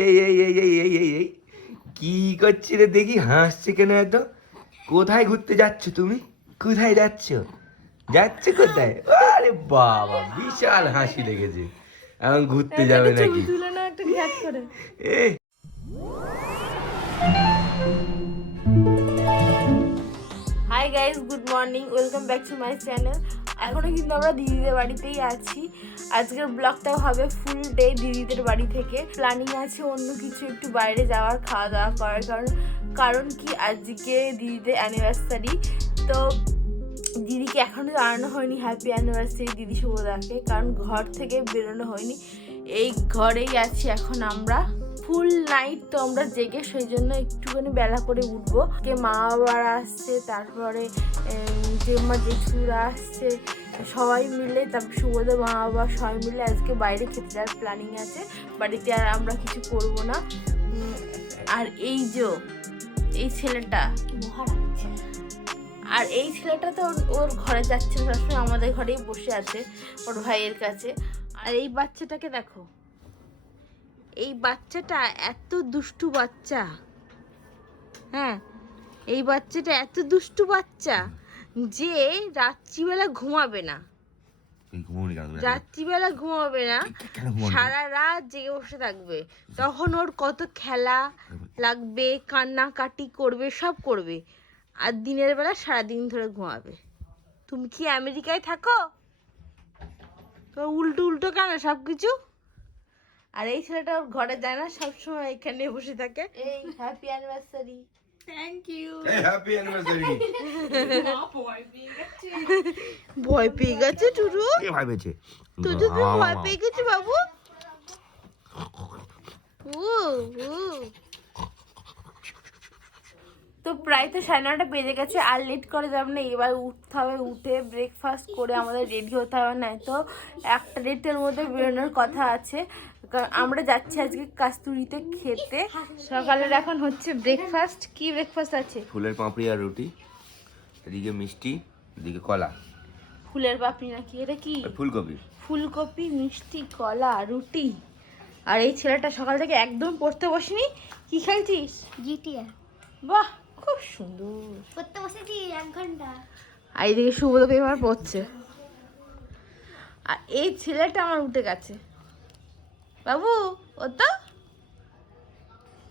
এই কি করছি রে দেখি, হাসছে কেন এত? কোথায় ঘুরতে যাচ্ছ তুমি? কোথায় যাচ্ছ? যাচ্ছে কোথায়? আরে বাবা, বিশাল হাসি লেগেছে। এখন ঘুরতে যাবে নাকি? Hey hi guys, good morning, welcome back to my channel. এখনও কিন্তু আমরা দিদিদের বাড়িতেই আছি। আজকের ব্লগটাও হবে ফুল ডে দিদিদের বাড়ি থেকে। প্ল্যানিং আছে অন্য কিছু একটু বাইরে যাওয়ার, খাওয়া দাওয়া করার, কারণ কি আজকে দিদিদের অ্যানিভার্সারি। তো দিদিকে এখনও জানানো হয়নি হ্যাপি অ্যানিভার্সারি দিদি শুভদাকে, কারণ ঘর থেকে বেরোনো হয়নি। এই ঘরেই আছি এখন আমরা। ফুল নাইট তো আমরা জেগে, সেই জন্য একটুখানি বেলা করে উঠবো। কে মা বাবারা আসছে, তারপরে জেম্মা জেঠুরা আসছে, সবাই মিলে, তারপর শুভদা মা বাবা সবাই মিলে আজকে বাইরে খেতে যাওয়ার প্ল্যানিং আছে। বাড়িতে আর আমরা কিছু করবো না। আর এই যে এই ছেলেটা, আর এই ছেলেটা তো ওর ঘরে যাচ্ছে, সবসময় আমাদের ঘরেই বসে আছে ওর ভাইয়ের কাছে। আর এই বাচ্চাটাকে দেখো, এই বাচ্চাটা এত দুষ্টু বাচ্চা। হ্যাঁ, এই বাচ্চাটা এত দুষ্টু বাচ্চা যে রাত্রিবেলা ঘুমাবে না, রাত্রিবেলা ঘুমাবে না, সারা রাত জেগে বসে থাকবে। তখন ওর কত খেলা লাগবে, কান্নাকাটি করবে, সব করবে। আর দিনের বেলা সারাদিন ধরে ঘুমাবে। তুমি কি আমেরিকায় থাকো? তো উল্টো উল্টো কেন সব কিছু? আর এই ছেলেটা ওর ঘরে যায় না, সবসময় এখানে বসে থাকে। এই happy anniversary. Thank you. Happy anniversary. ভয় পেয়ে গেছে টুরু। কে ভয় পেয়েছে? তো তুমি ভয় পেয়ে গেছো বাবু? তো প্রায় তো 9:30 বেজে গেছে, আর লেট করে যাবে না। এবার উঠতে হবে, উঠে ব্রেকফাস্ট করে আমাদের রেডি হতে হবে, না তো 1:30-এর মধ্যে বেরোনোর কথা আছে। আমরা যাচ্ছি আজকে কাস্তুরিতে খেতে। সকালের এখন হচ্ছে ব্রেকফাস্ট। কি ব্রেকফাস্ট আছে? ফুলের পাপড়ি আর রুটি, এদিকে মিষ্টি, এদিকে কলা। ফুলের পাপড়ি নাকি? এটা কি? ফুলকপি। ফুলকপি, মিষ্টি, কলা, রুটি। আর এই ছেলেটা সকাল থেকে একদম পড়তে বসেনি। কি খেলছিস? জিটিএ। বাহ, খুব সুন্দর। পড়তে বসেছি 1 ঘন্টা। আর এইদিকে শুভদ পেপার পড়ছে। আর এই ছেলেটা আমার উঠে গেছে। বাবু, ও তো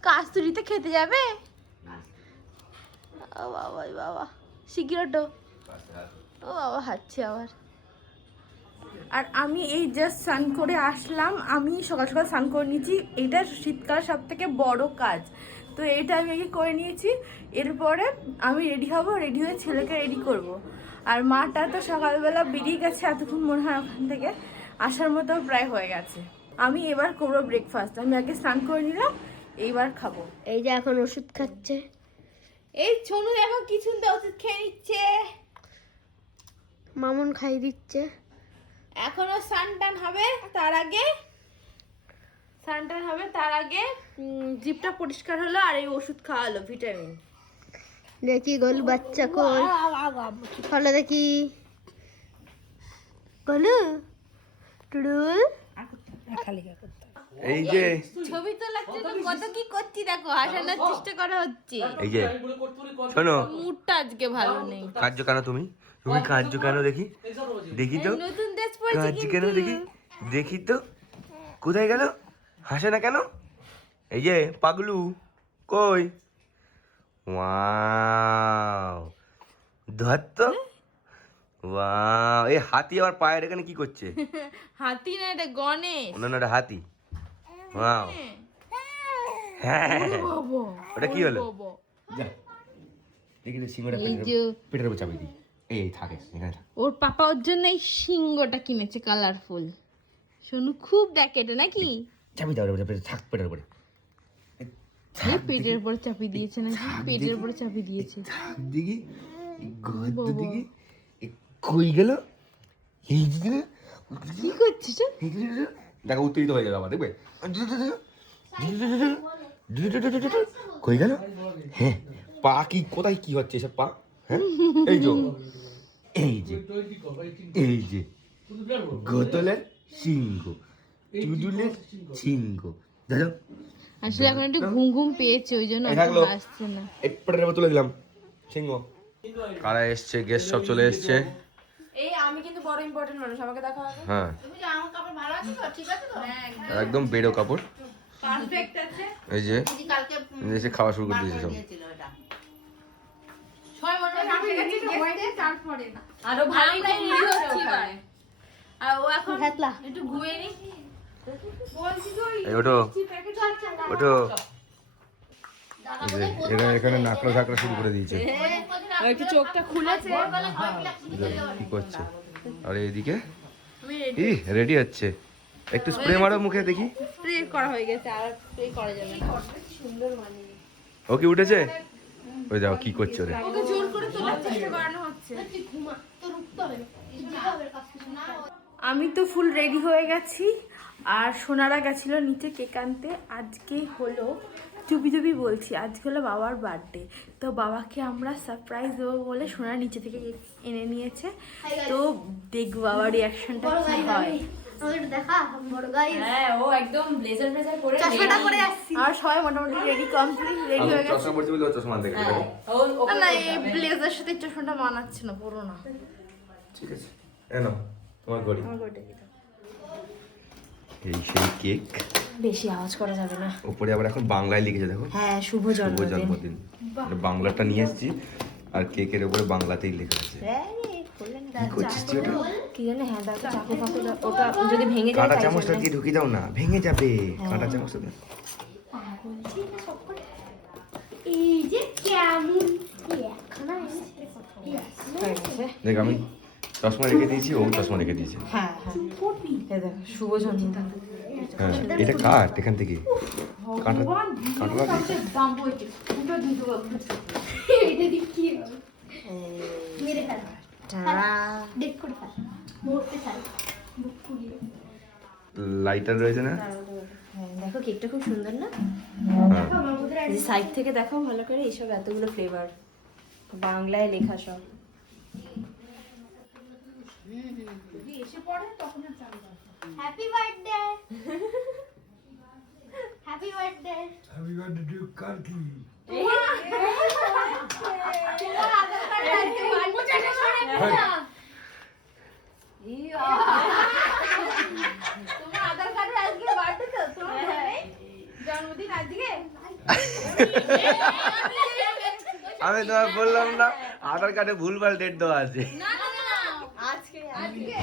কাস্তুরিতে খেতে যাবে। ও বাবা, বাবা শিগগির ওঠো। ও বাবা, হাঁটছে আবার। আর আমি এই জাস্ট স্নান করে আসলাম। আমি সকাল সকাল স্নান করে নিয়েছি। এটা শীতকালের সব থেকে বড় কাজ, তো এটা আমি আগে করে নিয়েছি। এরপরে আমি রেডি হব, রেডি হয়ে ছেলেকে রেডি করব। আর মাটা তো সকালবেলা বেরিয়ে গেছে, এতক্ষণ মনে হয় ওখান থেকে আসার মতো প্রায় হয়ে গেছে। আমি এবার করবো ব্রেকফাস্ট। আমি আগে স্নান করে নিলাম, এইবার খাবো। এই যে এখন ওষুধ খাচ্ছে। এই ছোনু দেখো কিছু ওষুধ খেয়ে নিচ্ছে। মামুন খাই দিচ্ছে। এখনো স্নান টান হবে, তার আগে জিভটা পরিষ্কার হলো, আর এই ওষুধ খাওয়ালো ভিটামিন। দেখি গোলু বাচ্চা কই, ফলে দেখি গোলু টুডুল। এই যে ছবি তো লাগছে, তো কত কি করছি দেখো, হাসানোর চেষ্টা করা হচ্ছে। এই যে শোনো, মুডটা আজকে ভালো নেই। কার্য কেন তুমি? তুমি কার্য কেন? দেখি দেখি তো, নতুন ড্রেস পরেছি কার্য কেন? দেখি দেখি তো, কোথায় গেল? হাসে না কেন? এই যে পাগলু কই? ওয়াও, ধর তো। ওয়াও, এই হাতি আবার পায়ের এখানে কি করছে? হাতি না, এটা গণেশ। না, এটা হাতি। ওয়াও, হ্যাঁ, ওটা কি হলো? যা দেখি তো, সিংহটা পেটের উপর চাপিয়ে দিই। এই থাকে এখানে থাক। ওর পাপা ওর জন্য এই সিংহটা কিনেছে কালারফুল। সোনু খুব দেখে এটা নাকি? চাপিয়ে দাও, থাক পেটের উপরে। এই পেটের উপর চাপিয়ে দিয়েছে নাকি? পেটের উপর চাপিয়ে দিয়েছে। দেখি গদ দেখি কই গেল? এই যে কি করছিস? দেখো, উত্তেজিত হয়ে যাবে আবার, দেখবে। কই গেল? হ্যাঁ, পা কি কোথায় কি হচ্ছে এসব পা? হ্যাঁ, এই যে এই যে এই যে গোতলের সিংহ, টুডুলের সিংহ। দেখো আসলে এখন একটু ঘুম ঘুম পেয়েছে ওই জন্য এই থাকলো। আসছে না। একবারে তুলে দিলাম সিংহ। কারা এসছে, গেস্ট সব চলে এসছে। এই আমি কিন্তু বড় ইম্পর্টেন্ট মানুষ, আমাকে দেখা হবে। হ্যাঁ একদম বেড়ো কাপড়। পারফেক্ট আছে। এই যে এসে খাওয়া শুরু করে দিয়েছে সব। ছয় মনে হয় গেছে তারপরে আরো ভালোই রেডি হচ্ছে এবার। আর ও এখন হাতলা একটু ঘুমিয়ে নি। বলছি তো এই ওঠো প্যাকেট আছে না। ওঠো। এই যে এখানে নাকড়া ঝাঁকড়া শুরু করে দিয়েছে। আর একটু চোখটা খুলেছে। কি করছে? আর এইদিকে আমি রেডি রেডি হচ্ছে। একটু স্প্রে মারো মুখে দেখি। স্প্রে করা হয়ে গেছে, আর স্প্রে করা যাবে না। সুন্দর মানিয়ে। ও কি উঠেছে? ওই যাও কি করছে ওরে। ওকে জোর করে তোলার চেষ্টা করানো হচ্ছে। আমি তো ফুল রেডি হয়ে গেছি, আর সোনারা গেছিল নিচে কেক আনতে। আজকে হলো চুপি চুপি বলছি, আজকে হলো বাবার বার্থডে। তো বাবাকে আমরা সারপ্রাইজ দেবো বলে সোনা নিচে থেকে কেক এনে নিয়েছে। তো দেখবো বাবার রিয়াকশনটা কি হয়। আমাকে দেখা বড় গাই হ্যাঁ, ও একদম ব্লেজার ব্লেজার পরে চশমাটা পরে আসছি। আর সবাই মোটামুটি রেডি, কমপ্লিট রেডি হয়ে গেছে। চশমা পড়ছে বলে চশমা দেখে না, এই ব্লেজার সাথে চশমাটা মানাচ্ছে না, পুরো না। ঠিক আছে এনো তোমার ঘড়ি। আমার গোটে দিতে এই সেই কেক। বেশি আওয়াজ করা যাবে না। উপরে আবার এখন বাংলায় লিখেছে দেখো, হ্যাঁ, শুভ শুভ জন্মদিন। জন্মদিন। মানে বাংলাটা নিয়ে এসেছি আর কেকের উপরে বাংলাতেই লেখা আছে। কি করছিস তুই ওটা? কি জানে, হ্যাঁ দাও তো, চাকু ফাকু দাও। ওটা যদি ভেঙে যায় কাঁটা তাই চামচটা জন্য। কি ঢুকিয়ে দাও না, ভেঙে যাবে। কাঁটা চামচটা দাও। এই যে কেমন এখন হয়ে গেছে। দেখ আমি চশমা রেখে দিয়েছি, ও চশমা রেখে দিয়েছে। হ্যাঁ হ্যাঁ, এই দেখো শুভ জন্মদিন। হ্যাঁ এটা কাট এখান থেকে। কাঁটা কাঁটা দাম বইতে দুটো দুটো এটা দিয়ে কি হবে? মেরে ফেল টাড়া। দেখ করে ফেল মরতে চাই বুক ফুলিয়ে লাইটার রয়েছে না? হ্যাঁ, দেখো কেকটা খুব সুন্দর না? হ্যাঁ মামুদের এই সাইড থেকে দেখো ভালো করে, এইসব এতগুলো ফ্লেভার বাংলায় লেখা সব। হ্যাপি বার্থডে হ্যাপি বার্থডে তোমার আধার কার্ডে আজকে বার্থডে তো, তোমার জন্মদিন আজকে। আমি তোমার বললাম না আধার কার্ডে ভুলভাল ডেট দেওয়া আছে। না না না, আজকে আজকে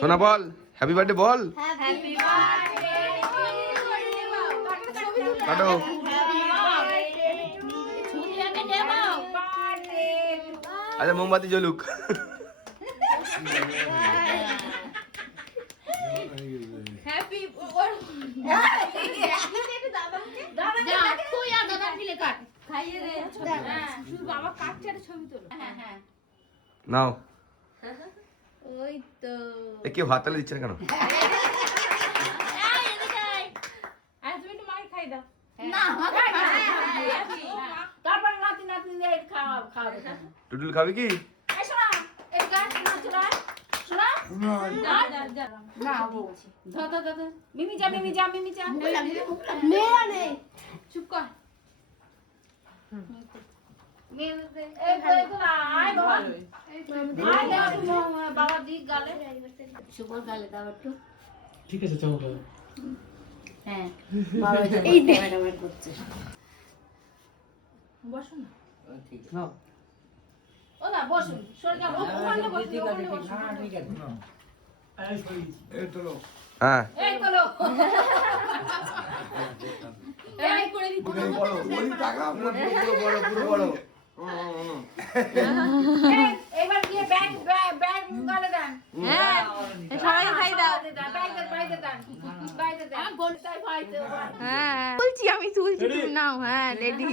সোনা বল হ্যাপি বার্থডে বল। হ্যাপি কাটো। আচ্ছা মোমবাতি জ্বলুক। নাও ওই তো এ কেউ হাত তালে দিচ্ছে না কেন? তুমি একটু মাকে খাই দাও। টুটুল খাবি কি? মেয়া নেই চুপ কর। ঠিক আছে চলো এই দে বসুন না। নাও ও না বসুন, সরে যাও। ওখানে বসুন, ঠিক আছে ওখানে বসুন। ঠিক আছে না হ্যাঁ এই তোলো। এই করে দিতে হবে। এই, এবার গিয়ে ব্যাগ ব্যাগ গালে দেন। হ্যাঁ, সবাই খাই দাও। বাইরে দেন। আমার গোলটাই ভাইতে। হ্যাঁ, তুলছি আমি, তুলছি, তুমি নাও। হ্যাঁ, রেডি।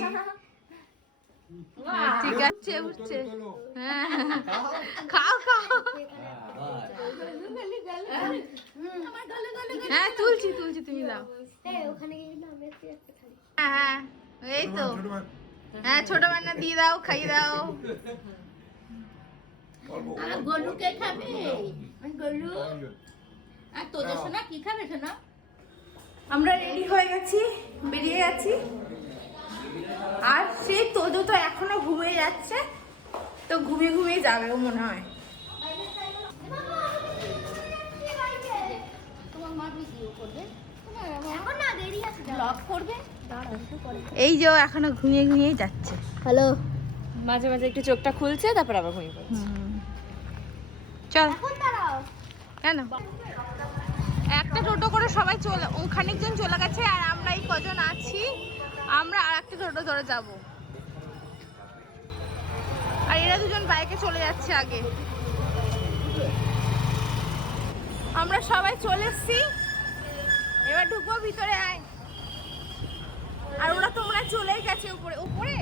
ঠিক আছে উঠছে। হ্যাঁ খাও খাও। হ্যাঁ তুলছি তুমি দাও। হ্যাঁ হ্যাঁ এই তো। হ্যাঁ ছোট বান্না দিয়ে দাও, খাইয়ে দাও। গলুকে খাবে গলু আর তোদের শোনা কি খাবে শোনা? আমরা রেডি হয়ে গেছি, বেরিয়ে গেছি। আর সেই তোজো তো এখনো ঘুমিয়ে যাচ্ছে, তো ঘুমিয়ে যাবেও মনে হয়। তোমার মা ভিডিও করবে এখন না দেরি আছে ব্লগ করবে এই যে ও এখনো ঘুমিয়ে যাচ্ছে। হ্যালো মাঝে মাঝে একটু চোখটা খুলছে, তারপর আবার ঘুমিয়ে পড়ছে। চল। এখন দাঁড়াও কেন একটা টোটো করে সবাই চলে, খানিকজন চলে গেছে আর আমরা এই কজন আছি, আমরা আর একটা টোটো ধরে যাব। আর এরা দুজন বাইকে চলে যাচ্ছে আগে। আমরা সবাই চলে এসছি, এবার ঢুকবো ভিতরে। আয়। আর ওরা তোমরা চলেই গেছে উপরে উপরে।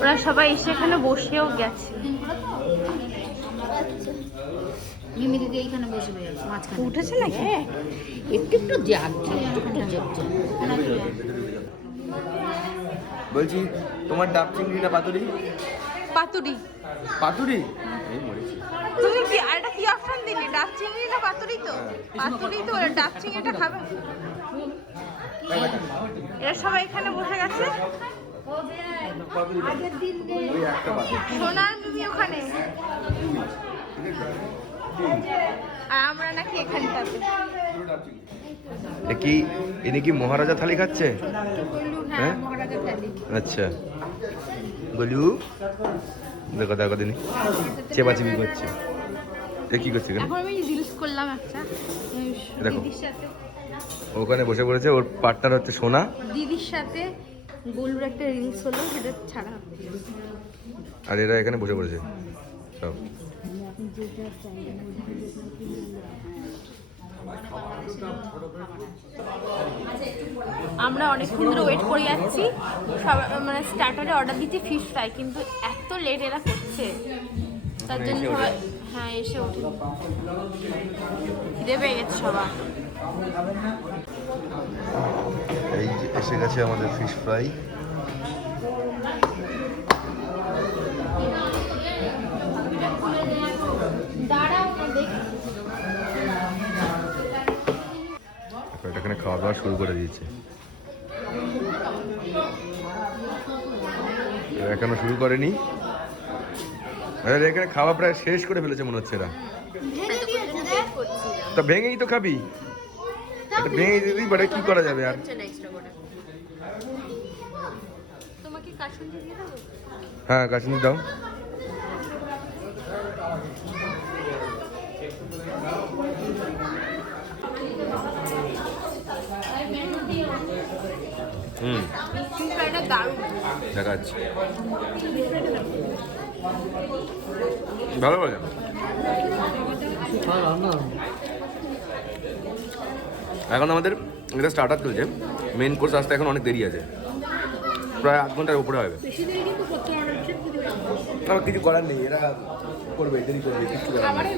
ওরা সবাই এসে এখানে বসেও গেছে। মিমি দিদি এইখানে বসবে মাঝখানে উঠেছে নাকি? একটু যাচ্ছে বলছি তোমার ডাব চিংড়ি না পাতুরি? পাতুরি। পাতুরি? এই মরেছি। তুমি কি আরেকটা কি অপশন দিলে? ডাব চিংড়ি না পাতুরি? তো পাতুরি তো, ডাব চিংড়িটা খাবে। এরা সবাই এখানে বসে গেছে। ওই একটা পাতুরি। সোনার মিমি ওখানে, আর আমরা নাকি এখানটাতে। ইনি কি মহারাজা থালি খাচ্ছে? হ্যাঁ আচ্ছা। গলু দেখো দিনি চেপাচিপি করছে। কি করছে? এখন আমি রিলস করলাম একটা দেখো। দিদির সাথে। ওখানে বসে পড়েছে, ওর পার্টনার হচ্ছে সোনা। দিদির সাথে গোলুর একটা রিলস হলো, সেটা ছাড়া। আর এরা এখানে বসে পড়েছে সব। আমরা অনেকক্ষণ ধরে ওয়েট করে যাচ্ছি, সবাই মানে স্টার্টারে অর্ডার দিচ্ছি ফিশ ফ্রাই, কিন্তু এত লেট এরা করছে, তার জন্য সবাই হ্যাঁ এসে ওঠে। খিদে পেয়ে গেছে সবার। এই যে এসে গেছে আমাদের ফিশ ফ্রাই। এখানে খাওয়া দাওয়া শুরু করে দিয়েছে, এখনো শুরু করেনি। এখানে খাওয়া প্রায় শেষ করে ফেলেছে মনে হচ্ছে এরা। তা ভেঙেই তো খাবি, ভেঙে দিবি, বাট কি করা যাবে আর। তোমাকে কাসুন্দি দিয়ে দেবো? হ্যাঁ কাশ্মীর দাও। ফিশ ফ্রাইটা দারুণ দেখাচ্ছি, ভালো লাগে। এখন আমাদের এটা স্টার্টার চলছে, মেন কোর্স আসতে এখন অনেক দেরি আছে, প্রায় 8 ঘন্টার উপরে হবে। আমার কিছু করার নেই, এরা করবে, দেরি করবে, কিছু করার নেই।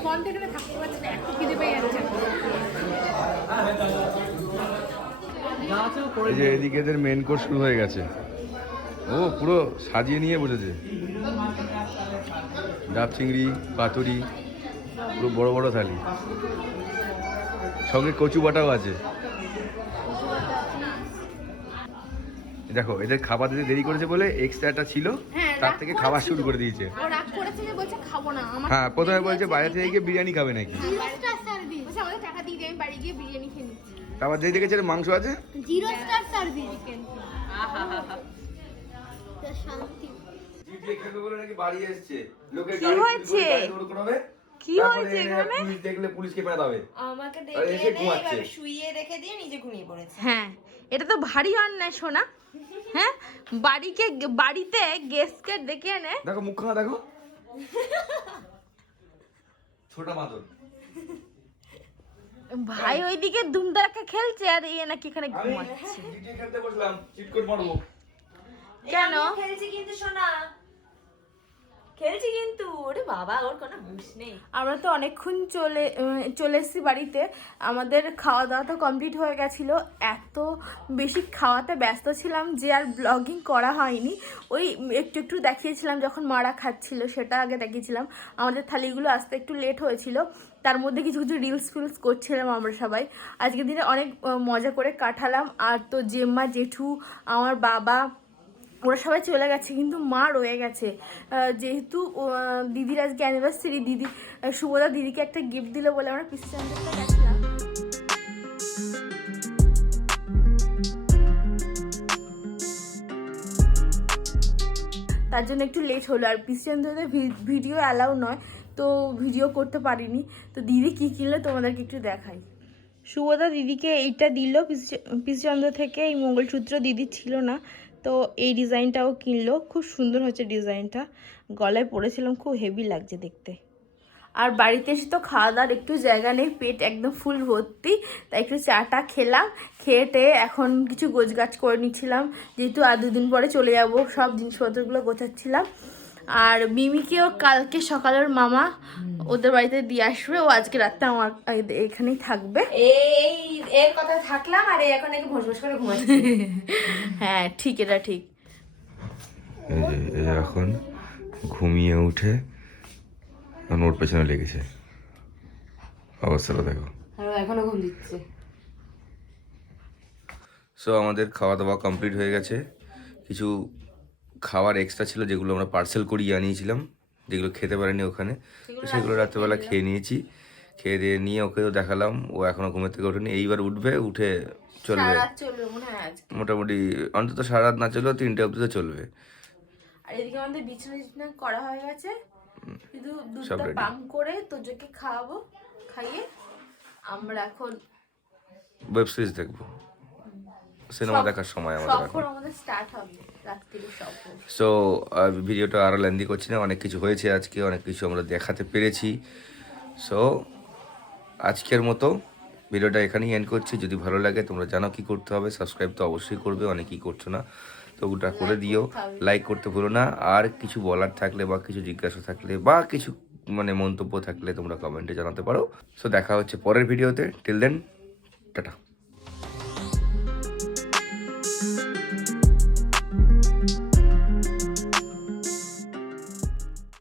এই যে এদিকে এদের মেন কোর্স শুরু হয়ে গেছে, ও পুরো সাজিয়ে নিয়ে বসেছে। ডাব চিংড়ি, পাতুরি, পুরো বড় বড় থালি, সঙ্গে কচু বাটাও আছে। দেখো এদের খাবার দিতে দেরি করেছে বলে এক্সট্রাটা ছিল, তার থেকে খাবার শুরু করে দিয়েছে। ও রাগ করেছে যে বলছে খাবো না। হ্যাঁ প্রথমে বলছে বাইরে থেকে গিয়ে বিরিয়ানি খাবে নাকি, বলছে আমাদের টাকা দিয়ে আমি বাড়ি গিয়ে বিরিয়ানি খেয়ে নিচ্ছি। তারপর যেই দেখেছে মাংস আছে, 0 স্টার সার্ভিস শান্তি বাড়ি এসছে, কি হয়েছে? কি হয়েছে এখানে? দেখলে পুলিশকে পেটাবে। আমাকে আর এসে দেখে ঘুমাচ্ছে। এইভাবে শুইয়ে রেখে দিয়ে নিজে ঘুমিয়ে পড়েছে। হ্যাঁ এটা তো ভারী অন্যায় সোনা। হ্যাঁ বাড়িতে গেস্টকে ডেকে এনে দেখো মুখখানা দেখো, ছোটা মাদর। ভাই ওইদিকে ধুমধারাক্কা খেলছে আর এ নাকি এখানে আমি ঘুমাচ্ছে। জিটিএ খেলতে বসলাম, চিটকোট মারবো। কেন? খেলছি কিন্তু সোনা, খেলছি কিন্তু। ওরে বাবা, ওর কোনো হুঁশ নেই। আমরা তো অনেকক্ষণ চলে এসেছি বাড়িতে। আমাদের খাওয়া দাওয়া তো কমপ্লিট হয়ে গেছিলো। এত বেশি খাওয়াতে ব্যস্ত ছিলাম যে আর ব্লগিং করা হয়নি। ওই একটু একটু দেখিয়েছিলাম যখন মারা খাচ্ছিল, সেটা আগে দেখিয়েছিলাম। আমাদের থালিগুলো আসতে একটু লেট হয়েছিল, তার মধ্যে কিছু কিছু রিলস ফিলস করছিলাম আমরা সবাই। আজকের দিনে অনেক মজা করে কাটালাম। আর তো জেম্মা, জেঠু, আমার বাবা, ওরা সবাই চলে গেছে, কিন্তু মা রয়ে গেছে। যেহেতু দিদির আজকে অ্যানিভার্সারি, দিদি শুভদা দিদিকে একটা গিফট দিল বলে আমরা পিসি চান্দেরটা গেছিলাম। তার জন্য একটু লেট হলো। আর পিসি চান্দের ভিডিও অ্যালাউ নয়, তো ভিডিও করতে পারিনি। তো দিদি কী কিনলো তোমাদেরকে একটু দেখাই। শুভদা দিদিকে এইটা দিল পিসিচন্দ্র থেকে। এই মঙ্গলসূত্র দিদির ছিল না, তো এই ডিজাইনটাও কিনলো। খুব সুন্দর হচ্ছে ডিজাইনটা, গলায় পরেছিলাম, খুব হেভি লাগছে দেখতে। আর বাড়িতে এসে তো খাওয়া দাওয়ার একটু জায়গা নেই, পেট একদম ফুল ভর্তি। তাই একটু চাটা খেলাম, খেয়ে এখন কিছু গোছগাছ করে নিচ্ছিলাম, যেহেতু আর 2 দিন পরে চলে যাব। সব জিনিসপত্রগুলো গোছাচ্ছিলাম। আর মিমিকেও কালকে সকালের মামা ওদের বাড়িতে দিয়ে আসবে। ও আজকে রাতটা আমার এখানেই থাকবে। এর কথা থাকলাম, আর এই এখন নাকি ভোস ভোস করে ঘুমাচ্ছি। হ্যাঁ ঠিক, এটা ঠিক। এখন ঘুমিয়ে উঠে ওর পেছনে লেগেছে, অবস্থাটা দেখো। এখনো ঘুম দিচ্ছে। সো আমাদের খাওয়া দাওয়া কমপ্লিট হয়ে গেছে। কিছু খাবার এক্সট্রা ছিল যেগুলো আমরা পার্সেল করিয়ে আনিয়েছিলাম, যেগুলো খেতে পারিনি ওখানে, তো সেগুলো রাত্রেবেলা খেয়ে নিয়েছি। খেয়ে দিয়ে নিয়ে ওকে তো দেখালাম, ও এখনো ঘুমের থেকে ওঠেনি। এইবার উঠবে, উঠে চলবে মোটামুটি, অন্তত সারা রাত না চললেও 3টে অবধি তো চলবে। আর এদিকে আমাদের বিছানা করা হয়ে গেছে, শুধু সব দুধটা ready। পাম্প করে তোজোকে খাওয়াবো, খাইয়ে আমরা এখন ওয়েব সিরিজ দেখবো, সিনেমা দেখার সময় আমাদের এখন। সফর আমাদের স্টার্ট হবে, রাত থেকে সফর। সো ভিডিওটা আরও লেন্দি করছি না, অনেক কিছু হয়েছে আজকে, অনেক কিছু আমরা দেখাতে পেরেছি। সো আজকের মতো ভিডিওটা এখানেই এন্ড করছি। যদি ভালো লাগে তোমরা জানো কি করতে হবে, সাবস্ক্রাইব তো অবশ্যই করবে, অনেকেই করছো না, তো ওটা করে দিও, লাইক করতে ভুলো না। আর কিছু বলার থাকলে বা কিছু জিজ্ঞাসা থাকলে বা কিছু মন্তব্য থাকলে তোমরা কমেন্টে জানাতে পারো। সো দেখা হচ্ছে পরের ভিডিওতে। Till then, tata.